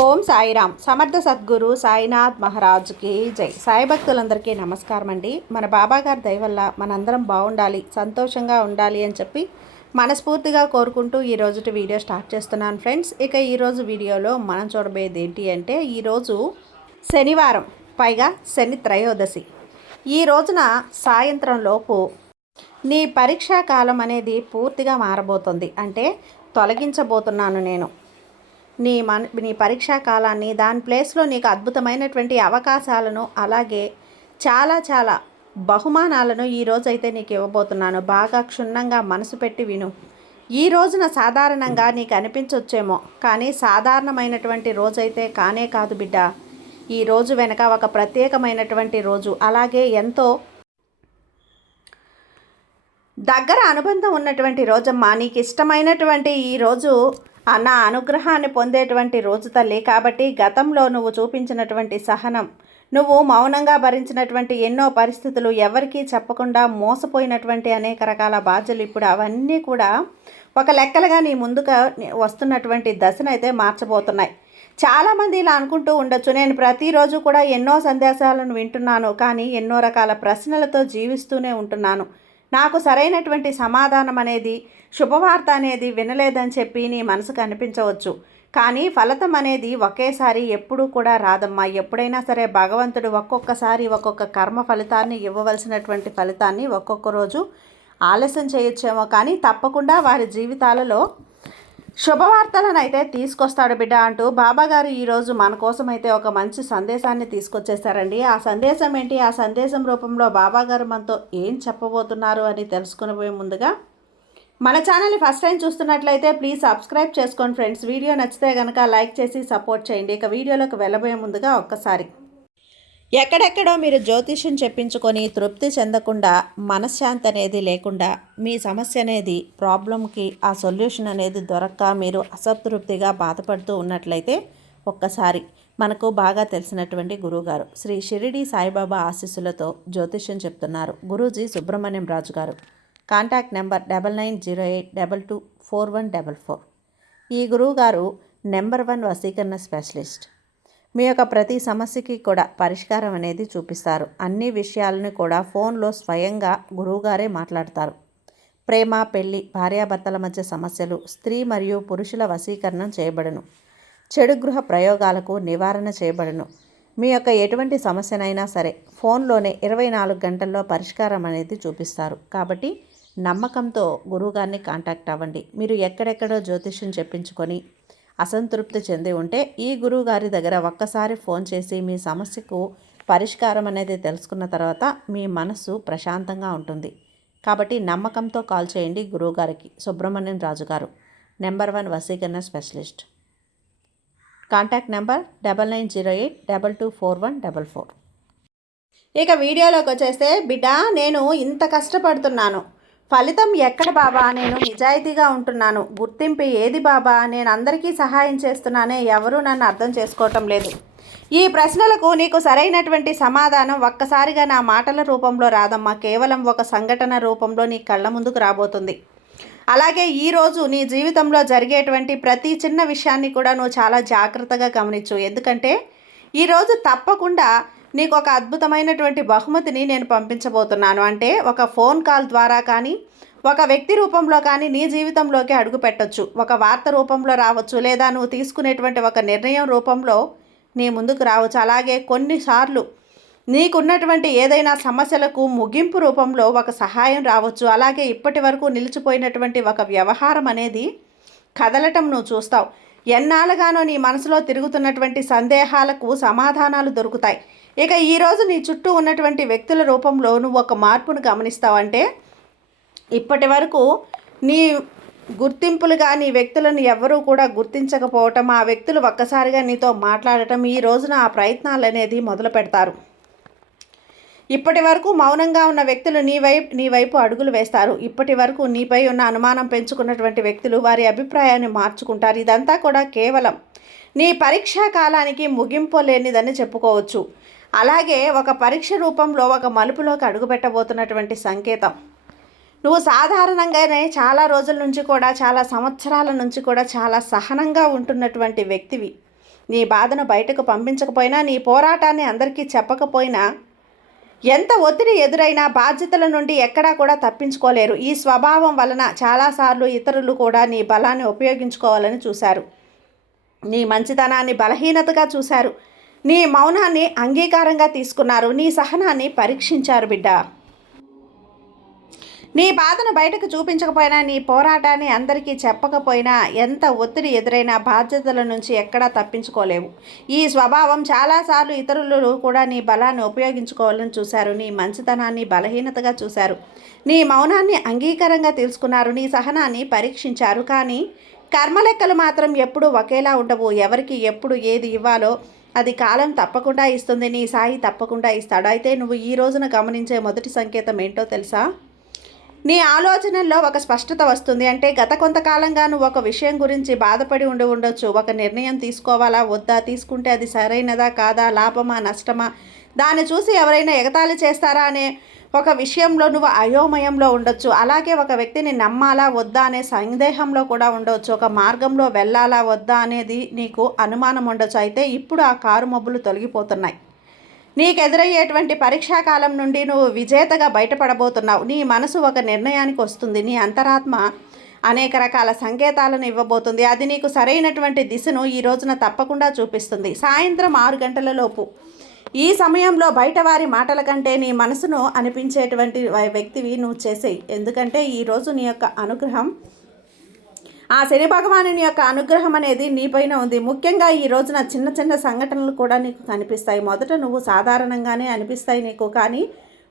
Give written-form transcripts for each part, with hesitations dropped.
ఓం సాయిరామ్. సమర్థ సద్గురు సాయినాథ్ మహారాజుకి జై. సాయి భక్తులందరికీ నమస్కారం అండి. మన బాబాగారి దయ వల్ల మనందరం బాగుండాలి, సంతోషంగా ఉండాలి అని చెప్పి మనస్ఫూర్తిగా కోరుకుంటూ ఈ రోజుటి వీడియో స్టార్ట్ చేస్తున్నాను ఫ్రెండ్స్. ఇక ఈరోజు వీడియోలో మనం చూడబోయేది ఏంటి అంటే, ఈరోజు శనివారం, పైగా శని త్రయోదశి. ఈ రోజున సాయంత్రం లోపు నీ పరీక్షా కాలం అనేది పూర్తిగా మారబోతుంది. అంటే తొలగించబోతున్నాను నేను నీ పరీక్షా కాలాన్ని. దాని ప్లేస్లో నీకు అద్భుతమైనటువంటి అవకాశాలను, అలాగే చాలా బహుమానాలను ఈరోజైతే నీకు ఇవ్వబోతున్నాను. బాగా క్షుణ్ణంగా మనసు పెట్టి విను. ఈ రోజున సాధారణంగా నీకు అనిపించవచ్చేమో, కానీ సాధారణమైనటువంటి రోజైతే కానే కాదు బిడ్డ. ఈ రోజు వెనక ఒక ప్రత్యేకమైనటువంటి రోజు, అలాగే ఎంతో దగ్గర అనుబంధం ఉన్నటువంటి రోజమ్మా. నీకు ఇష్టమైనటువంటి ఈ రోజు నా అనుగ్రహాన్ని పొందేటువంటి రోజు తల్లి. కాబట్టి గతంలో నువ్వు చూపించినటువంటి సహనం, నువ్వు మౌనంగా భరించినటువంటి ఎన్నో పరిస్థితులు, ఎవరికీ చెప్పకుండా మోసపోయినటువంటి అనేక రకాల బాధ్యతలు, ఇప్పుడు అవన్నీ కూడా ఒక లెక్కలుగా నీ ముందుగా వస్తున్నటువంటి దశనైతే మార్చబోతున్నాయి. చాలామంది ఇలా అనుకుంటూ ఉండొచ్చు, నేను ప్రతిరోజు కూడా ఎన్నో సందేశాలను వింటున్నాను, కానీ ఎన్నో రకాల ప్రశ్నలతో జీవిస్తూనే ఉంటున్నాను. నాకు సరైనటువంటి సమాధానం అనేది, శుభవార్త అనేది వినలేదని చెప్పి నీ మనసుకు అనిపించవచ్చు. కానీ ఫలితం అనేది ఒకేసారి ఎప్పుడూ కూడా రాదమ్మా. ఎప్పుడైనా సరే భగవంతుడు ఒక్కొక్కసారి ఒక్కొక్క కర్మ ఫలితాన్ని ఇవ్వవలసినటువంటి ఫలితాన్ని ఒక్కొక్క రోజు ఆలస్యం చేయొచ్చేమో, కానీ తప్పకుండా వారి జీవితాలలో శుభవార్తలను అయితే తీసుకొస్తాడు బిడ్డ అంటూ బాబాగారు ఈరోజు మన కోసం అయితే ఒక మంచి సందేశాన్ని తీసుకొచ్చేసారండి. ఆ సందేశం ఏంటి, ఆ సందేశం రూపంలో బాబాగారు మనతో ఏం చెప్పబోతున్నారు అని తెలుసుకునే ముందుగా మన ఛానల్ని ఫస్ట్ టైం చూస్తున్నట్లయితే ప్లీజ్ సబ్స్క్రైబ్ చేసుకోండి ఫ్రెండ్స్. వీడియో నచ్చితే కనుక లైక్ చేసి సపోర్ట్ చేయండి. ఇక వీడియోలోకి వెళ్ళబోయే ముందుగా ఒక్కసారి, ఎక్కడెక్కడో మీరు జ్యోతిష్యం చెప్పించుకొని తృప్తి చెందకుండా, మనశ్శాంతి అనేది లేకుండా, మీ సమస్య అనేది ప్రాబ్లంకి ఆ సొల్యూషన్ అనేది దొరక్క మీరు అసంతృప్తిగా బాధపడుతూ ఉన్నట్లయితే ఒక్కసారి మనకు బాగా తెలిసినటువంటి గురువుగారు శ్రీ షిరిడి సాయిబాబా ఆశీస్సులతో జ్యోతిష్యం చెప్తున్నారు గురూజీ సుబ్రహ్మణ్యం రాజు గారు. Contact number 9908224144. ఈ గురువుగారు నెంబర్ 1 వశీకరణ స్పెషలిస్ట్. మీ యొక్క ప్రతి సమస్యకి కూడా పరిష్కారం అనేది చూపిస్తారు. అన్ని విషయాలను కూడా ఫోన్లో స్వయంగా గురువుగారే మాట్లాడతారు. ప్రేమ, పెళ్లి, భార్యాభర్తల మధ్య సమస్యలు, స్త్రీ మరియు పురుషుల వశీకరణం చేయబడును. చెడు గృహ ప్రయోగాలకు నివారణ చేయబడును. మీ యొక్క ఎటువంటి సమస్యనైనా సరే ఫోన్లోనే 24 గంటల్లో పరిష్కారం అనేది చూపిస్తారు. కాబట్టి నమ్మకంతో గురువుగారిని కాంటాక్ట్ అవ్వండి. మీరు ఎక్కడెక్కడో జ్యోతిష్యం చెప్పించుకొని అసంతృప్తి చెంది ఉంటే ఈ గురువుగారి దగ్గర ఒక్కసారి ఫోన్ చేసి మీ సమస్యకు పరిష్కారం అనేది తెలుసుకున్న తర్వాత మీ మనసు ప్రశాంతంగా ఉంటుంది. కాబట్టి నమ్మకంతో కాల్ చేయండి గురువుగారికి. సుబ్రహ్మణ్యం రాజు గారు, నెంబర్ 1 వశీకరణ స్పెషలిస్ట్. Contact number 9908224144. ఇక వీడియోలోకి వచ్చేస్తే, బిడ్డ నేను ఇంత కష్టపడుతున్నాను, ఫలితం ఎక్కడ బాబా? నేను నిజాయితీగా ఉంటున్నాను, గుర్తింపు ఏది బాబా? నేను అందరికీ సహాయం చేస్తున్నానే, ఎవరూ నన్ను అర్థం చేసుకోవటం లేదు. ఈ ప్రశ్నలకు నీకు సరైనటువంటి సమాధానం ఒక్కసారిగా నా మాటల రూపంలో రాదమ్మా, కేవలం ఒక సంఘటన రూపంలో నీ కళ్ళ ముందుకు రాబోతుంది. అలాగే ఈరోజు నీ జీవితంలో జరిగేటువంటి ప్రతి చిన్న విషయాన్ని కూడా నువ్వు చాలా జాగ్రత్తగా గమనించు. ఎందుకంటే ఈరోజు తప్పకుండా నీకు ఒక అద్భుతమైనటువంటి బహుమతిని నేను పంపించబోతున్నాను. అంటే ఒక ఫోన్ కాల్ ద్వారా కానీ, ఒక వ్యక్తి రూపంలో కానీ నీ జీవితంలోకి అడుగు పెట్టచ్చు. ఒక వార్త రూపంలో రావచ్చు, లేదా నువ్వు తీసుకునేటువంటి ఒక నిర్ణయం రూపంలో నీ ముందుకు రావచ్చు. అలాగే కొన్నిసార్లు నీకున్నటువంటి ఏదైనా సమస్యలకు ముగింపు రూపంలో ఒక సహాయం రావచ్చు. అలాగే ఇప్పటి వరకు నిలిచిపోయినటువంటి ఒక వ్యవహారం అనేది కదలటం నువ్వు చూస్తావు. ఎన్నాళ్ళుగానో నీ మనసులో తిరుగుతున్నటువంటి సందేహాలకు సమాధానాలు దొరుకుతాయి. ఇక ఈరోజు నీ చుట్టూ ఉన్నటువంటి వ్యక్తుల రూపంలో నువ్వు ఒక మార్పును గమనిస్తావు. అంటే ఇప్పటి వరకు నీ గుర్తింపులుగా నీ వ్యక్తులను ఎవరూ కూడా గుర్తించకపోవటం, ఆ వ్యక్తులు ఒక్కసారిగా నీతో మాట్లాడటం, ఈ రోజున ఆ ప్రయత్నాలు అనేది మొదలు పెడతారు. ఇప్పటి వరకు మౌనంగా ఉన్న వ్యక్తులు నీ వైపు అడుగులు వేస్తారు. ఇప్పటి వరకు నీపై ఉన్న అనుమానం పెంచుకున్నటువంటి వ్యక్తులు వారి అభిప్రాయాన్ని మార్చుకుంటారు. ఇదంతా కూడా కేవలం నీ పరీక్షా కాలానికి ముగింపు లేనిదని చెప్పుకోవచ్చు. అలాగే ఒక పరీక్ష రూపంలో ఒక మలుపులోకి అడుగుపెట్టబోతున్నటువంటి సంకేతం. నువ్వు సాధారణంగానే చాలా రోజుల నుంచి కూడా, చాలా సంవత్సరాల నుంచి కూడా చాలా సహనంగా ఉంటున్నటువంటి వ్యక్తివి. నీ బాధను బయటకు పంపించకపోయినా, నీ పోరాటాన్ని అందరికీ చెప్పకపోయినా, ఎంత ఒత్తిడి ఎదురైనా బాధ్యతల నుండి ఎక్కడా కూడా తప్పించుకోలేరు. ఈ స్వభావం వలన చాలాసార్లు ఇతరులు కూడా నీ బలాన్ని ఉపయోగించుకోవాలని చూశారు. నీ మంచితనాన్ని బలహీనతగా చూశారు. నీ మౌనాన్ని అంగీకారంగా తీసుకున్నారు. నీ సహనాన్ని పరీక్షించారు బిడ్డ. నీ బాధను బయటకు చూపించకపోయినా, నీ పోరాటాన్ని అందరికీ చెప్పకపోయినా, ఎంత ఒత్తిడి ఎదురైనా బాధ్యతల నుంచి ఎక్కడా తప్పించుకోలేవు. ఈ స్వభావం చాలాసార్లు ఇతరులు కూడా నీ బలాన్ని ఉపయోగించుకోవాలని చూశారు. నీ మంచితనాన్ని బలహీనతగా చూశారు. నీ మౌనాన్ని అంగీకారంగా తెలుసుకున్నారు. నీ సహనాన్ని పరీక్షించారు. కానీ కర్మలెక్కలు మాత్రం ఎప్పుడూ ఒకేలా ఉండవు. ఎవరికి ఎప్పుడు ఏది ఇవ్వాలో అది కాలం తప్పకుండా ఇస్తుంది. నీ సాయి తప్పకుండా ఇస్తాడు. అయితే నువ్వు ఈ రోజున గమనించే మొదటి సంకేతం ఏంటో తెలుసా? నీ ఆలోచనల్లో ఒక స్పష్టత వస్తుంది. అంటే గత కొంతకాలంగా నువ్వు ఒక విషయం గురించి బాధపడి ఉండవచ్చు. ఒక నిర్ణయం తీసుకోవాలా వద్దా, తీసుకుంటే అది సరైనదా కాదా, లాభమా నష్టమా, దాన్ని చూసి ఎవరైనా ఎగతాళి చేస్తారా అనే ఒక విషయంలో నువ్వు అయోమయంలో ఉండొచ్చు. అలాగే ఒక వ్యక్తిని నమ్మాలా వద్దా అనే సందేహంలో కూడా ఉండవచ్చు. ఒక మార్గంలో వెళ్ళాలా వద్దా అనేది నీకు అనుమానం ఉండొచ్చు. అయితే ఇప్పుడు ఆ కారు మబ్బులు తొలగిపోతున్నాయి. నీకు ఎదురయ్యేటువంటి పరీక్షాకాలం నుండి నువ్వు విజేతగా బయటపడబోతున్నావు. నీ మనసు ఒక నిర్ణయానికి వస్తుంది. నీ అంతరాత్మ అనేక రకాల సంకేతాలను ఇవ్వబోతుంది. అది నీకు సరైనటువంటి దిశను ఈ రోజున తప్పకుండా చూపిస్తుంది. సాయంత్రం 6 గంటల లోపు ఈ సమయంలో బయట వారి మాటల కంటే నీ మనసును అనిపించేటువంటి వ్యక్తివి నువ్వు చేసేయి. ఎందుకంటే ఈరోజు నీ యొక్క అనుగ్రహం, ఆ శని భగవానుని యొక్క అనుగ్రహం అనేది నీపైన ఉంది. ముఖ్యంగా ఈ రోజున చిన్న చిన్న సంఘటనలు కూడా నీకు కనిపిస్తాయి. మొదట నువ్వు సాధారణంగానే అనిపిస్తాయి నీకు, కానీ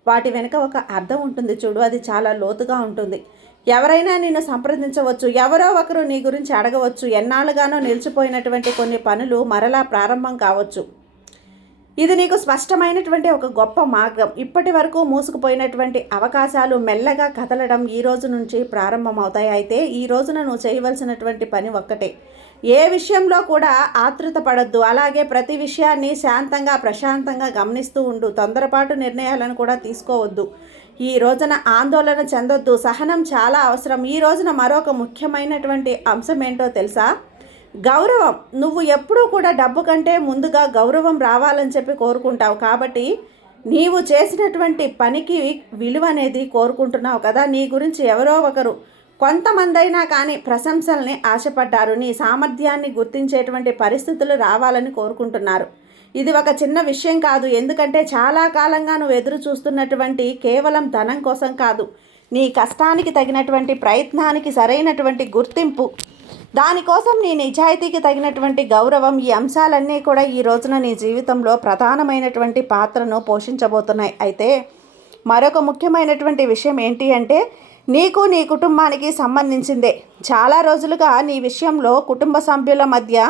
వాటి వెనుక ఒక అర్థం ఉంటుంది చూడు, అది చాలా లోతుగా ఉంటుంది. ఎవరైనా నిన్ను సంప్రదించవచ్చు, ఎవరో ఒకరు నీ గురించి అడగవచ్చు. ఎన్నాళ్ళుగానో నిలిచిపోయినటువంటి కొన్ని పనులు మరలా ప్రారంభం కావచ్చు. ఇది నీకు స్పష్టమైనటువంటి ఒక గొప్ప మార్గం. ఇప్పటి వరకు మూసుకుపోయినటువంటి అవకాశాలు మెల్లగా కదలడం ఈ రోజు నుంచి ప్రారంభమవుతాయి. అయితే ఈ రోజున నువ్వు చేయవలసినటువంటి పని ఒక్కటే. ఏ విషయంలో కూడా ఆతృత పడద్దు. అలాగే ప్రతి విషయాన్ని శాంతంగా ప్రశాంతంగా గమనిస్తూ ఉండు. తొందరపాటు నిర్ణయాలను కూడా తీసుకోవద్దు. ఈ రోజున ఆందోళన చెందొద్దు. సహనం చాలా అవసరం. ఈ రోజున మరొక ముఖ్యమైనటువంటి అంశం ఏంటో తెలుసా? గౌరవం. నువ్వు ఎప్పుడూ కూడా డబ్బు కంటే ముందుగా గౌరవం రావాలని చెప్పి కోరుకుంటావు. కాబట్టి నీవు చేసినటువంటి పనికి విలువ అనేది కోరుకుంటున్నావు కదా. నీ గురించి ఎవరో ఒకరు, కొంతమందైనా కానీ ప్రశంసల్ని ఆశపడ్డారు. నీ సామర్థ్యాన్ని గుర్తించేటువంటి పరిస్థితులు రావాలని కోరుకుంటున్నారు. ఇది ఒక చిన్న విషయం కాదు. ఎందుకంటే చాలా కాలంగా నువ్వు ఎదురు చూస్తున్నటువంటి కేవలం ధనం కోసం కాదు, నీ కష్టానికి తగినటువంటి ప్రయత్నానికి సరైనటువంటి గుర్తింపు, దానికోసం నీ నిజాయితీకి తగినటువంటి గౌరవం, ఈ అంశాలన్నీ కూడా ఈ రోజున నీ జీవితంలో ప్రధానమైనటువంటి పాత్రను పోషించబోతున్నాయి. అయితే మరొక ముఖ్యమైనటువంటి విషయం ఏంటి అంటే, నీకు నీ కుటుంబానికి సంబంధించిందే. చాలా రోజులుగా నీ విషయంలో కుటుంబ సభ్యుల మధ్య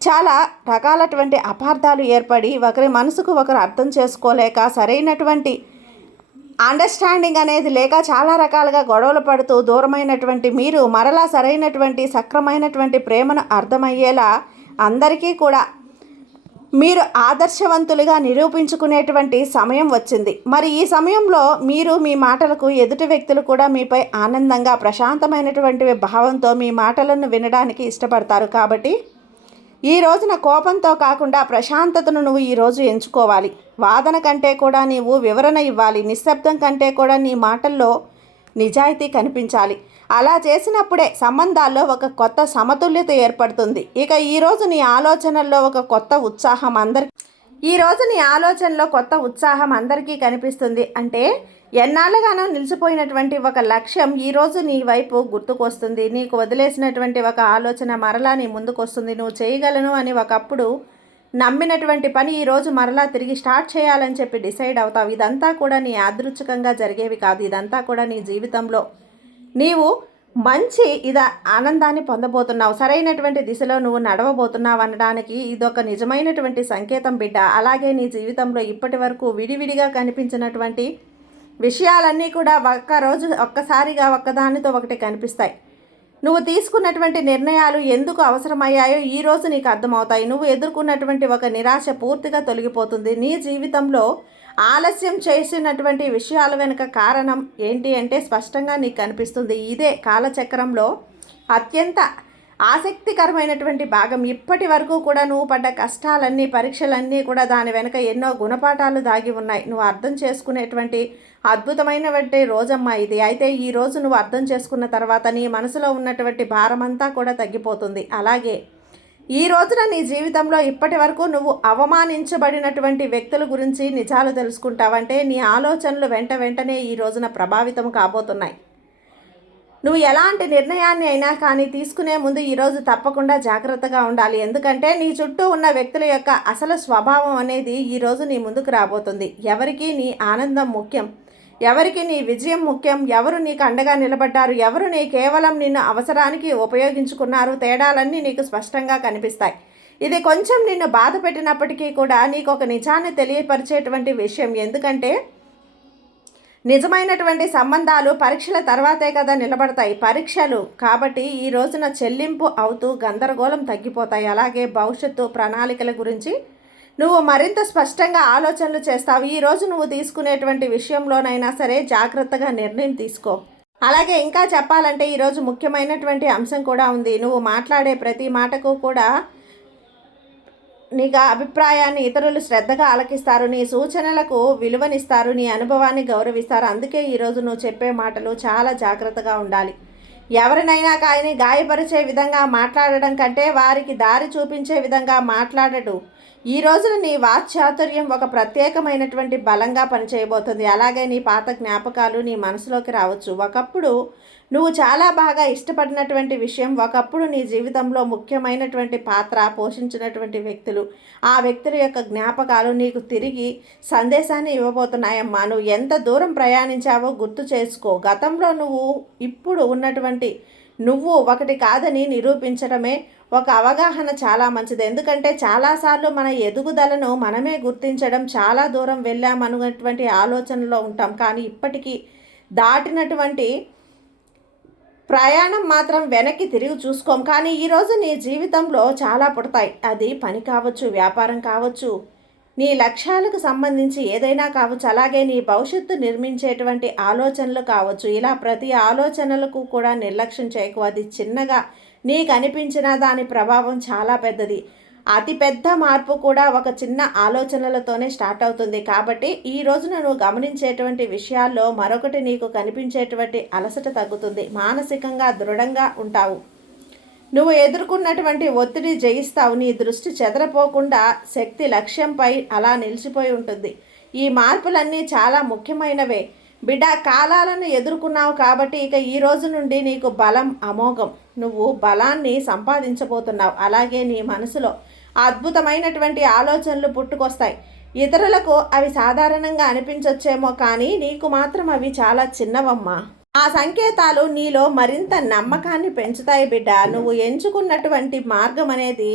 చాలా రకాలటువంటి అపార్థాలు ఏర్పడి, ఒకరి మనసుకు ఒకరు అర్థం చేసుకోలేక, సరైనటువంటి అండర్స్టాండింగ్ అనేది లేక చాలా రకాలుగా గొడవలు పడుతూ దూరమైనటువంటి మీరు మరలా సరైనటువంటి సక్రమైనటువంటి ప్రేమను అర్థమయ్యేలా అందరికీ కూడా మీరు ఆదర్శవంతులుగా నిరూపించుకునేటువంటి సమయం వచ్చింది. మరి ఈ సమయంలో మీరు మీ మాటలకు ఎదుటి వ్యక్తులు కూడా మీపై ఆనందంగా ప్రశాంతమైనటువంటి భావంతో మీ మాటలను వినడానికి ఇష్టపడతారు. కాబట్టి ఈ రోజున కోపంతో కాకుండా ప్రశాంతతను నువ్వు ఈరోజు ఎంచుకోవాలి. వాదన కంటే కూడా నీవు వివరణ ఇవ్వాలి. నిశ్శబ్దం కంటే కూడా నీ మాటల్లో నిజాయితీ కనిపించాలి. అలా చేసినప్పుడే సంబంధాల్లో ఒక కొత్త సమతుల్యత ఏర్పడుతుంది. ఇక ఈరోజు నీ ఆలోచనల్లో ఒక కొత్త ఉత్సాహం అందరికీ కనిపిస్తుంది. అంటే ఎన్నాళ్ళుగానో నిలిచిపోయినటువంటి ఒక లక్ష్యం ఈరోజు నీ వైపు గుర్తుకొస్తుంది. నీకు వదిలేసినటువంటి ఒక ఆలోచన మరలా నీ ముందుకు వస్తుంది. నువ్వు చేయగలను అని ఒకప్పుడు నమ్మినటువంటి పని ఈరోజు మరలా తిరిగి స్టార్ట్ చేయాలని చెప్పి డిసైడ్ అవుతావు. ఇదంతా కూడా నీ యాదృచ్ఛికంగా జరిగేవి కాదు. ఇదంతా కూడా నీ జీవితంలో నీవు మంచి ఆనందాన్ని పొందబోతున్నావు. సరైనటువంటి దిశలో నువ్వు నడవబోతున్నావు అనడానికి ఇదొక నిజమైనటువంటి సంకేతం బిడ్డ. అలాగే నీ జీవితంలో ఇప్పటి వరకు విడివిడిగా కనిపించినటువంటి విషయాలన్నీ కూడా ఒక్కసారిగా ఒక్కదానితో ఒకటి కనిపిస్తాయి. నువ్వు తీసుకున్నటువంటి నిర్ణయాలు ఎందుకు అవసరమయ్యాయో ఈరోజు నీకు అర్థమవుతాయి. నువ్వు ఎదుర్కొన్నటువంటి ఒక నిరాశ పూర్తిగా తొలగిపోతుంది. నీ జీవితంలో ఆలస్యం చేసినటువంటి విషయాల వెనుక కారణం ఏంటి అంటే స్పష్టంగా నీకు కనిపిస్తుంది. ఇదే కాలచక్రంలో అత్యంత ఆసక్తికరమైనటువంటి భాగం. ఇప్పటి వరకు కూడా నువ్వు పడ్డ కష్టాలన్నీ, పరీక్షలన్నీ కూడా దాని వెనుక ఎన్నో గుణపాఠాలు దాగి ఉన్నాయి. నువ్వు అర్థం చేసుకునేటువంటి అద్భుతమైనటువంటి రోజమ్మా ఇది. అయితే ఈ రోజు నువ్వు అర్థం చేసుకున్న తర్వాత నీ మనసులో ఉన్నటువంటి భారమంతా కూడా తగ్గిపోతుంది. అలాగే ఈ రోజున నీ జీవితంలో ఇప్పటి వరకు నువ్వు అవమానించబడినటువంటి వ్యక్తుల గురించి నిజాలు తెలుసుకుంటావంటే నీ ఆలోచనలు వెంటనే ఈ రోజున ప్రభావితం కాబోతున్నాయి. నువ్వు ఎలాంటి నిర్ణయాన్ని అయినా కానీ తీసుకునే ముందు ఈరోజు తప్పకుండా జాగ్రత్తగా ఉండాలి. ఎందుకంటే నీ చుట్టూ ఉన్న వ్యక్తుల యొక్క అసలు స్వభావం అనేది ఈరోజు నీ ముందుకు రాబోతుంది. ఎవరికి నీ ఆనందం ముఖ్యం, ఎవరికి నీ విజయం ముఖ్యం, ఎవరు నీకు అండగా నిలబడ్డారు, ఎవరు నీ కేవలం నిన్ను అవసరానికి ఉపయోగించుకున్నారు, తేడాలన్నీ నీకు స్పష్టంగా కనిపిస్తాయి. ఇది కొంచెం నిన్ను బాధ పెట్టినప్పటికీ కూడా నీకు ఒక నిజాన్ని తెలియపరిచేటువంటి విషయం. ఎందుకంటే నిజమైనటువంటి సంబంధాలు పరీక్షల తర్వాతే కదా నిలబడతాయి. పరీక్షలు కాబట్టి ఈ రోజున చెల్లింపు అవుతూ గందరగోళం తగ్గిపోతాయి. అలాగే భవిష్యత్తు ప్రణాళికల గురించి నువ్వు మరింత స్పష్టంగా ఆలోచనలు చేస్తావు. ఈరోజు నువ్వు తీసుకునేటువంటి విషయంలోనైనా సరే జాగ్రత్తగా నిర్ణయం తీసుకో. అలాగే ఇంకా చెప్పాలంటే ఈరోజు ముఖ్యమైనటువంటి అంశం కూడా ఉంది. నువ్వు మాట్లాడే ప్రతి మాటకు కూడా నీకు అభిప్రాయాన్ని ఇతరులు శ్రద్ధగా ఆలకిస్తారు, నీ సూచనలకు విలువనిస్తారు, నీ అనుభవాన్ని గౌరవిస్తారు. అందుకే ఈరోజు నువ్వు చెప్పే మాటలు చాలా జాగ్రత్తగా ఉండాలి. ఎవరినైనా కానీ గాయపరిచే విధంగా మాట్లాడడం కంటే వారికి దారి చూపించే విధంగా మాట్లాడడు. ఈ రోజున నీ వాక్చాతుర్యం ఒక ప్రత్యేకమైనటువంటి బలంగా పనిచేయబోతుంది. అలాగే నీ పాత జ్ఞాపకాలు నీ మనసులోకి రావచ్చు. ఒకప్పుడు నువ్వు చాలా బాగా ఇష్టపడినటువంటి విషయం, ఒకప్పుడు నీ జీవితంలో ముఖ్యమైనటువంటి పాత్ర పోషించినటువంటి వ్యక్తులు, ఆ వ్యక్తుల యొక్క జ్ఞాపకాలు నీకు తిరిగి సందేశాన్ని ఇవ్వబోతున్నాయమ్మా. నువ్వు ఎంత దూరం ప్రయాణించావో గుర్తు చేసుకో. గతంలో నువ్వు ఇప్పుడు ఉన్నటువంటి నువ్వు ఒకటి కాదని నిరూపించడమే ఒక అవగాహన చాలా మంచిది. ఎందుకంటే చాలాసార్లు మన ఎదుగుదలను మనమే గుర్తించడం, చాలా దూరం వెళ్ళామనుకున్నటువంటి ఆలోచనలో ఉంటాం. కానీ ఇప్పటికీ దాటినటువంటి ప్రయాణం మాత్రం వెనక్కి తిరిగి చూసుకోం. కానీ ఈరోజు నీ జీవితంలో చాలా పుడతాయి. అది పని కావచ్చు, వ్యాపారం కావచ్చు, నీ లక్ష్యాలకు సంబంధించి ఏదైనా కావచ్చు, అలాగే నీ భవిష్యత్తు నిర్మించేటువంటి ఆలోచనలు కావచ్చు. ఇలా ప్రతి ఆలోచనలకు కూడా నిర్లక్ష్యం చేయకు. అది చిన్నగా నీకు అనిపించిన దాని ప్రభావం చాలా పెద్దది. అతి పెద్ద మార్పు కూడా ఒక చిన్న ఆలోచనలతోనే స్టార్ట్ అవుతుంది. కాబట్టి ఈ రోజున నువ్వు గమనించేటువంటి విషయాల్లో మరొకటి నీకు కనిపించేటువంటి అలసట తగ్గుతుంది. మానసికంగా దృఢంగా ఉంటావు. నువ్వు ఎదుర్కొన్నటువంటి ఒత్తిడి జయిస్తావు. నీ దృష్టి చెదరపోకుండా శక్తి లక్ష్యంపై అలా నిలిచిపోయి ఉంటుంది. ఈ మార్పులన్నీ చాలా ముఖ్యమైనవే బిడ్డ. కాలాలను ఎదుర్కొన్నావు కాబట్టి ఇక ఈ రోజు నుండి నీకు బలం అమోఘం. నువ్వు బలాన్ని సంపాదించబోతున్నావు. అలాగే నీ మనసులో అద్భుతమైనటువంటి ఆలోచనలు పుట్టుకొస్తాయి. ఇతరులకు అవి సాధారణంగా అనిపించొచ్చేమో కానీ నీకు మాత్రం అవి చాలా చిన్నవమ్మా. ఆ సంకేతాలు నీలో మరింత నమ్మకాన్ని పెంచుతాయి బిడ్డ. నువ్వు ఎంచుకున్నటువంటి మార్గం అనేది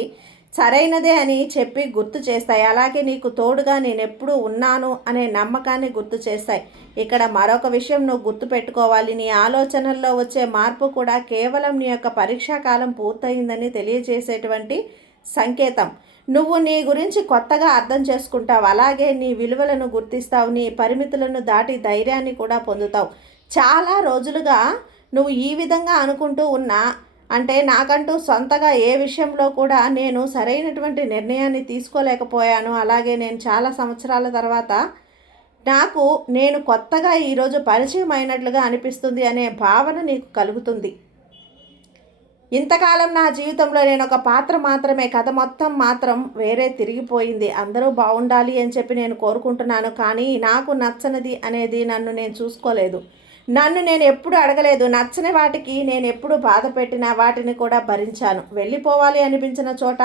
సరైనదే అని చెప్పి గుర్తు చేస్తాయి. అలాగే నీకు తోడుగా నేను ఎప్పుడూ ఉన్నాను అనే నమ్మకాన్ని గుర్తు చేస్తాయి. ఇక్కడ మరొక విషయం నువ్వు గుర్తుపెట్టుకోవాలి. నీ ఆలోచనల్లో వచ్చే మార్పు కూడా కేవలం నీ యొక్క పరీక్షాకాలం పూర్తయిందని తెలియజేసేటువంటి సంకేతం. నువ్వు నీ గురించి కొత్తగా అర్థం చేసుకుంటావు. అలాగే నీ విలువలను గుర్తిస్తావు. నీ పరిమితులను దాటి ధైర్యాన్ని కూడా పొందుతావు. చాలా రోజులుగా నువ్వు ఈ విధంగా అనుకుంటూ ఉన్నా, అంటే నాకంటూ సొంతగా ఏ విషయంలో కూడా నేను సరైనటువంటి నిర్ణయాన్ని తీసుకోలేకపోయాను, అలాగే నేను చాలా సంవత్సరాల తర్వాత నేను కొత్తగా ఈరోజు పరిచయం అయినట్లుగా అనిపిస్తుంది అనే భావన నీకు కలుగుతుంది. ఇంతకాలం నా జీవితంలో నేను ఒక పాత్ర మాత్రమే, కథ మొత్తం మాత్రం వేరే తిరిగిపోయింది. అందరూ బాగుండాలి అని చెప్పి నేను కోరుకుంటున్నాను, కానీ నాకు నచ్చనిది అనేది నన్ను నేను చూసుకోలేదు. నన్ను నేను ఎప్పుడు అడగలేదు. నచ్చని వాటికి నేను ఎప్పుడు బాధ పెట్టినా వాటిని కూడా భరించాను. వెళ్ళిపోవాలి అనిపించిన చోట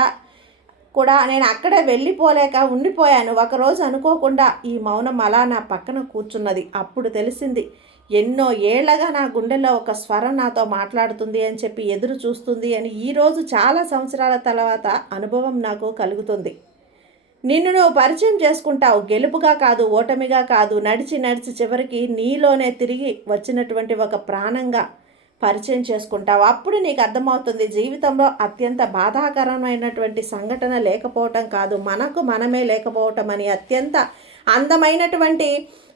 కూడా నేను అక్కడే వెళ్ళిపోలేక ఉండిపోయాను. ఒకరోజు అనుకోకుండా ఈ మౌనం అలా నా పక్కన కూర్చున్నది. అప్పుడు తెలిసింది, ఎన్నో ఏళ్లగా నా గుండెల్లో ఒక స్వరం నాతో మాట్లాడుతుంది అని చెప్పి ఎదురు చూస్తుంది అని. ఈరోజు చాలా సంవత్సరాల తర్వాత అనుభవం నాకు కలుగుతుంది. నిన్ను నువ్వు పరిచయం చేసుకుంటావు. గెలుపుగా కాదు, ఓటమిగా కాదు, నడిచి నడిచి చివరికి నీలోనే తిరిగి వచ్చినటువంటి ఒక ప్రాణంగా పరిచయం చేసుకుంటావు. అప్పుడు నీకు అర్థమవుతుంది, జీవితంలో అత్యంత బాధాకరమైనటువంటి సంఘటన లేకపోవటం కాదు, మనకు మనమే లేకపోవటం అని. అత్యంత అందమైనటువంటి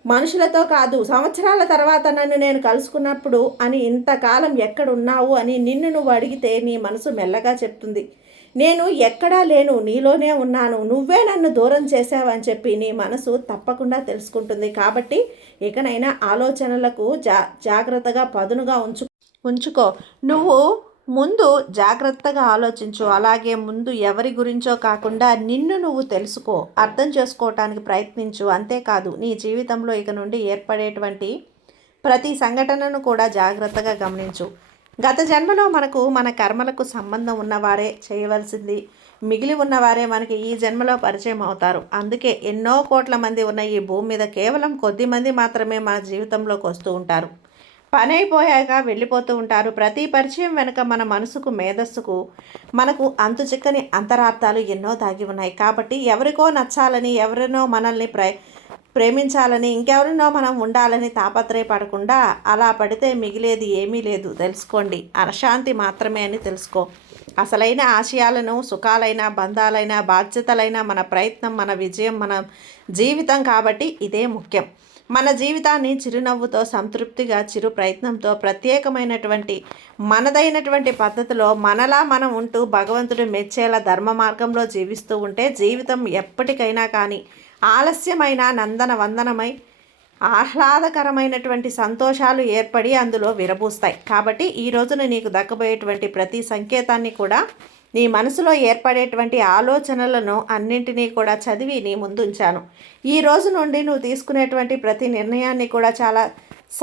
మనుషులతో కాదు, సంవత్సరాల తర్వాత నన్ను నేను కలుసుకున్నప్పుడు అని ఇంతకాలం ఎక్కడున్నావు అని నిన్ను నువ్వు అడిగితే నీ మనసు మెల్లగా చెప్తుంది, నేను ఎక్కడా లేను, నీలోనే ఉన్నాను, నువ్వే నన్ను దూరం చేసావని చెప్పి నీ మనసు తప్పకుండా తెలుసుకుంటుంది. కాబట్టి ఇకనైనా ఆలోచనలకు జాగ్రత్తగా పదునుగా ఉంచుకో. నువ్వు ముందు జాగ్రత్తగా ఆలోచించు. అలాగే ముందు ఎవరి గురించో కాకుండా నిన్ను నువ్వు తెలుసుకో, అర్థం చేసుకోవటానికి ప్రయత్నించు. అంతేకాదు నీ జీవితంలో ఇక నుండి ఏర్పడేటువంటి ప్రతి సంఘటనను కూడా జాగ్రత్తగా గమనించు. గత జన్మలో మన కర్మలకు సంబంధం ఉన్నవారే చేయవలసింది మిగిలి ఉన్నవారే మనకి ఈ జన్మలో పరిచయం అవుతారు. అందుకే ఎన్నో కోట్ల మంది ఉన్న ఈ భూమి మీద కేవలం కొద్ది మంది మాత్రమే మన జీవితంలోకి వస్తూ ఉంటారు. పని అయిపోయాక వెళ్ళిపోతూ ఉంటారు. ప్రతి పరిచయం వెనుక మన మనసుకు, మేధస్సుకు, మనకు అంతు చిక్కని అంతరార్థాలు ఎన్నో దాగి ఉన్నాయి. కాబట్టి ఎవరికో నచ్చాలని, ఎవరినో మనల్ని ప్రేమించాలని, ఇంకెవరినో మనం ఉండాలని తాపత్రయపడకుండా అలా పడితే మిగిలేది ఏమీ లేదు తెలుసుకోండి. అశాంతి మాత్రమే అని తెలుసుకో. అసలైన ఆశయాలను, సుఖాలైన, బంధాలైన, బాధ్యతలైన, మన ప్రయత్నం, మన విజయం, మన జీవితం. కాబట్టి ఇదే ముఖ్యం. మన జీవితాన్ని చిరునవ్వుతో, సంతృప్తిగా, చిరు ప్రయత్నంతో, ప్రత్యేకమైనటువంటి మనదైనటువంటి పద్ధతిలో మనలా మనం ఉంటూ భగవంతుడు మెచ్చేలా ధర్మ మార్గంలో జీవిస్తూ ఉంటే జీవితం ఎప్పటికైనా కానీ ఆలస్యమైన నందనవందనమై ఆహ్లాదకరమైనటువంటి సంతోషాలు ఏర్పడి అందులో విరబూస్తాయి. కాబట్టి ఈ రోజున నీకు దక్కబోయేటువంటి ప్రతి సంకేతాన్ని కూడా, నీ మనసులో ఏర్పడేటువంటి ఆలోచనలను అన్నింటినీ కూడా చదివి నీ ముందు ఉంచాను. ఈ రోజు నుండి నువ్వు తీసుకునేటువంటి ప్రతి నిర్ణయాన్ని కూడా చాలా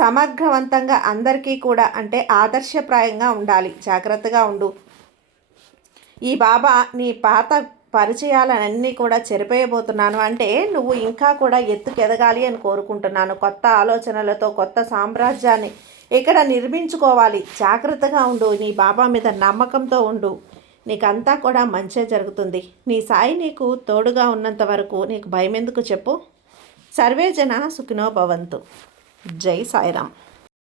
సమగ్రవంతంగా, అందరికీ కూడా అంటే ఆదర్శప్రాయంగా ఉండాలి. జాగ్రత్తగా ఉండు. ఈ బాబా నీ పాత పరిచయాలన్నీ కూడా చెరిపేయబోతున్నాను. అంటే నువ్వు ఇంకా కూడా ఎత్తుకెదగాలి అని కోరుకుంటున్నాను. కొత్త ఆలోచనలతో కొత్త సామ్రాజ్యాన్ని ఇక్కడ నిర్మించుకోవాలి. జాగ్రత్తగా ఉండు. నీ బాబా మీద నమ్మకంతో ఉండు. నీకంతా కూడా మంచే జరుగుతుంది. నీ సాయి నీకు తోడుగా ఉన్నంత వరకు నీకు భయం ఎందుకు చెప్పు. సర్వే జన సుఖినో భవంతు. జై సాయిరామ్.